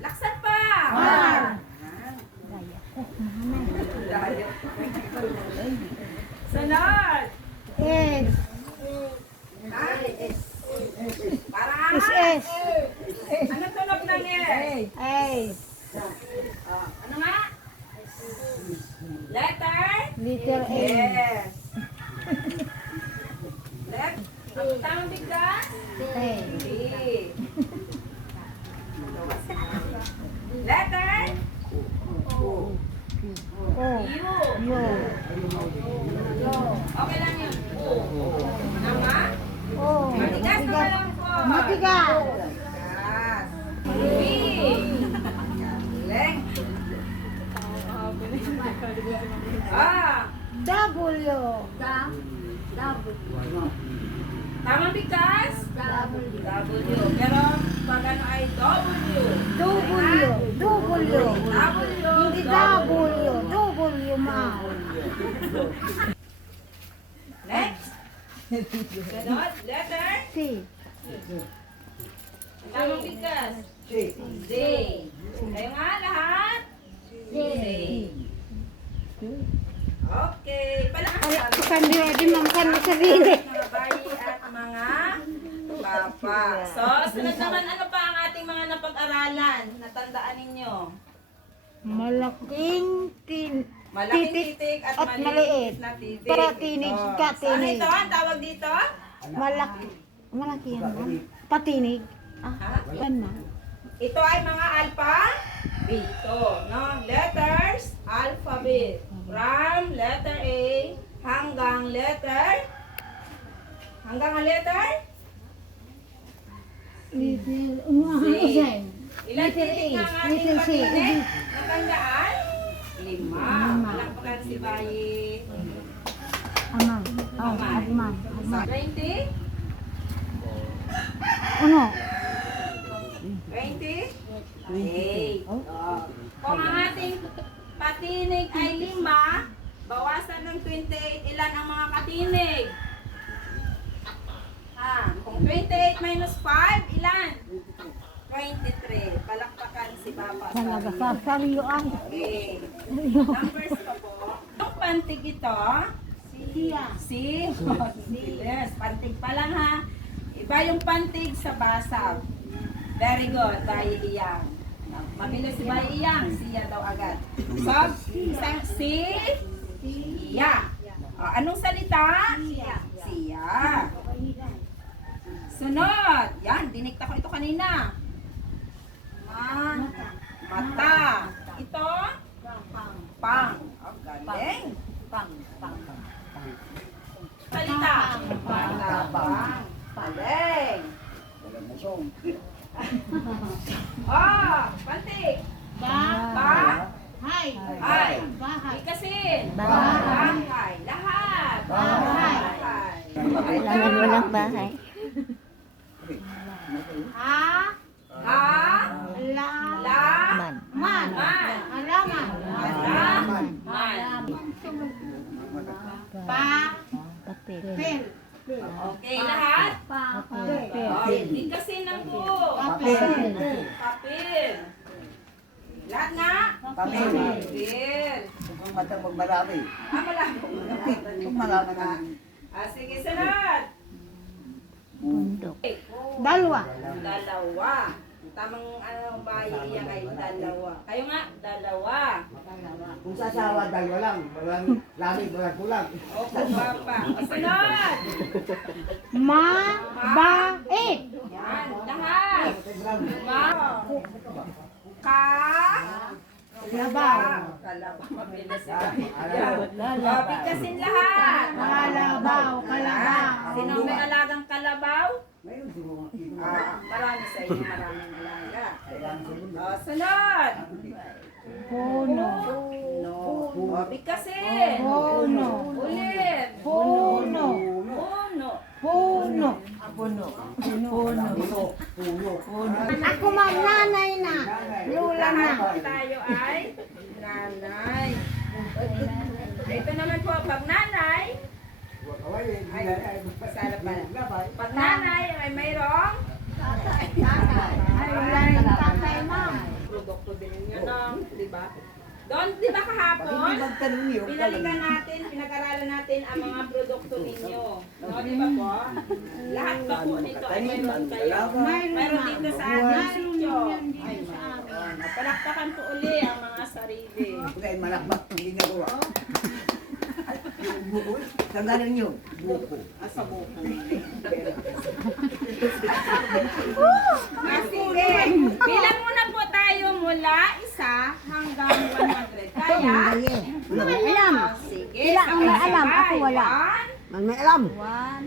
Laksan pa. Sunod. S. Para. S. Ano tunog ng S? A. Ano nga? Letter? Letter A. Yes. Left. Ang tamang bigkas? A. B. Letter? O. U. U. Okay lang yun. U. Tama? O. Matigas na lang po. Matigas. Yes. B. Leng. W. Tamang bigkas? W. Pero pag ano ay W. W. W. Hindi W. W ma. Next. Sunod. Letter? C. Tamang bigkas? Z. Kayo nga lahat? Z. Okay. Palakpakan. Kami din mamkan mo sarili. Mga bayi at mga papa. So, sunod naman, ano pa ang ating mga napag-aralan? Natandaan ninyo? Malaking Malaking titik titik at at maliit maliit. na titik. Para tinig ka, So, ano tinig. ito? Ang tawag dito? Malaki yan ba? Patinig. Ha? Yan ma. Ito ay mga alpha dito, no? Letters, alphabet. From letter A hanggang letter ang letter? Ilan titik ang ating Little C. patinig? Natandaan? 5. Palakpakan si Bayi. Amang. Amang. 20? Ano? 20? 8. Kung ang ating patinig ay 5, bawasan ng 28, ilan ang mga patinig? Kung 28 minus 5, ilan? 23. Palakpakan si Papa. Talaga sasariyuan. Okay. Numbers pa po. Ang pantig ito, si yes, pantig pa lang ha. Iba yung pantig sa basag. Very good, Bayi Iyang. Mabilis si Bayi Iyang, siya daw agad. So, isang siya. Anong salita? Siya. Sunod. Yan, dinikta ko ito kanina. Mata. Ito? Pang. Galing. Salita. Matabang. Galing. Pantik. Hay. Ikasin. Bahay. Lahat. Bahay. Walang bahay. Man. Halaman. Papel. Okay, lahat? Ikasin ng buo. Papel. Lahat na? Papel. Kung marami. Malabo. Sige, sunod. Bundok. Dalawa. Tamang bayi iyan ay dalawa. Kayo nga, dalawa. Kung sasawa, dalawa lang. Walang lamig, walang kulang. Opo, papa. Sunod. Mabait. Yan, lahat. Labaw. Kalabaw. Mabilis yan. Bigkasin lahat. Kalabaw. Sino may alagang kalabaw? Marami sa inyo, maraming alaga. Sunod. Puno. Bigkasin. Puno. Ulit. Puno. Puno. Ako ma'am, nanay na. Lula na. Lahat tayo ay nanay. Ito naman po, pag nanay, pag nanay ay mayroong Ay, tatay. di ba? Doon, di ba Pag kahapon? hindi magtanong niyo, Pinalikan natin, pinag-aralan natin ang mga produkto ninyo. No, di ba po? Lahat ba po nito ay mayroon kayo? Mayroon dito sa ating sityo. Ay, mayroon. Palakpakan po uli ang mga sarili. Kaya malakbak, hindi na gawa. Yung buko, saan galing yun? Buko. Sa buko. Sige. Bilang muna po tayo mula 1 hanggang 100. Kaya? May alam. Sige. Sila ang may alam, ako wala. May alam. 91.